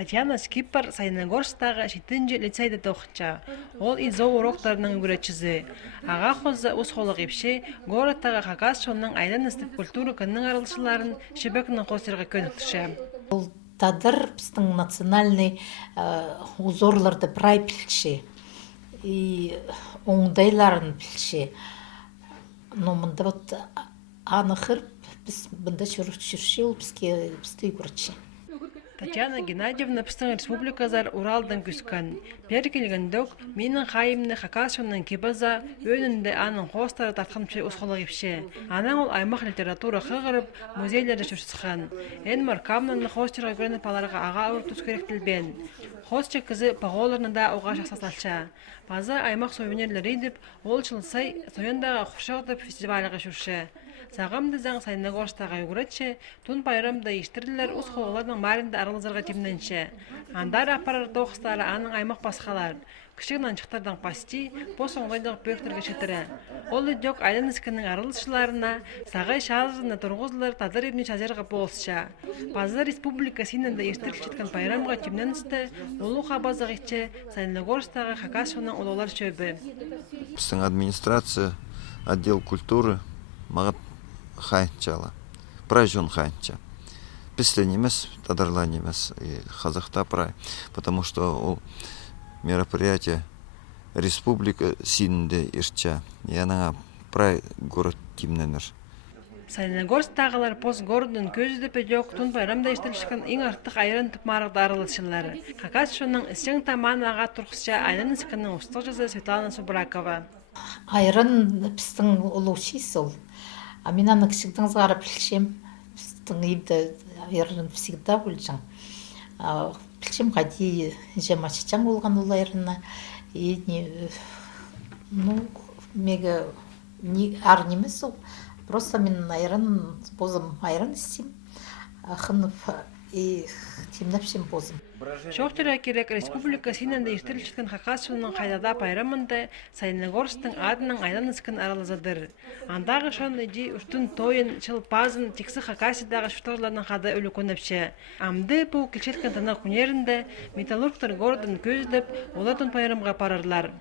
Татьяна Скиппар Саяногорстағы 7-ші лицейді тоқытча. Ол изо уроктарының үгіретчізі. Аға қозы ұз қолық епше, городтағы қағаз шонның айлан істіп культуры күннің арылшыларын шебекінің қосырға көніктіші. Ол тадыр біздің национальный узорларды бірай білші. И оңдайларын білші. Но мұнда вот анықыр біз бұнда жүрші ол бізге үгіретші. Татьяна Геннадьевна пістің республиказар Уралдың күскен. Бер келгендік, менің қайымны хакасионның кебаза өнінде аның қостары тартқаншы ұсқолық епше. Аның ол аймақ литература қығырып, музейлері жүрсіған. Энмар Камнанны қостырға көрініп аларға аға ауыр түс керектілбен. Қостчы кізі пағолырны да оға жақсасалша. База аймақ сувенерлері едіп, ол жылсай сояндағы құшағдып фестиваліға жүрші. Сағамды заң Саяногорстағы үгіретші, түн байрамда ештірділер ұз қоғылардың марында арылызарға темненші. Андар апарар тоқыстары аның аймақ басқалар. Кішігін анчықтардан пасти, бос оңдайдық бөктерге шетірі. Ол үдек айлан іскінің арылышыларына, сағай шағызына тұрғызылар тадыр ебіне шазерға болысша. Базы республика синінде ештіріл жеткен байрамға темненісті, олу қабазық етші Саяногорстағы хакасионның олалар шөбі. Біздің администрация, отдел культуры мағат хайнчала, прайжон хайнча. Після немес, тадарла немес, и Казахта прай, потому что мероприятие республика синде ирча, и она прай город тимненер. Саяногорстағылар постгородын көзді пөдек түн байрамда ештілшікен ең артық айрын түпмарықты арылышылары. Хакас шоның істен таман аға тұрқысша айрын іскінің ұстық жазы Светлана Субракова. Айрын біздің ұлуши сол. А мен аны кішіктің зғары білшем, біздің ебді айрын всегда бүлжің. Білшем қади жемачычан болған ол айрына. Мега ар немес ол. Просто мен айрын бозым айрын істем. Қынып и темнапшем бозым. Шоқтыра керек республика синінде ештіріл жеткен хакасионның қайдада пайрамында Саяногорстың адының айлан іскін аралызадыр. Андағы шон еде үштін тойын, чылпазын, тексі хакасидағы шүтірлерінің қады өлі көніпші. Амды бұл келшеткен тана күнерінде металлургтар городын көздіп, олардың пайрамға парарлар.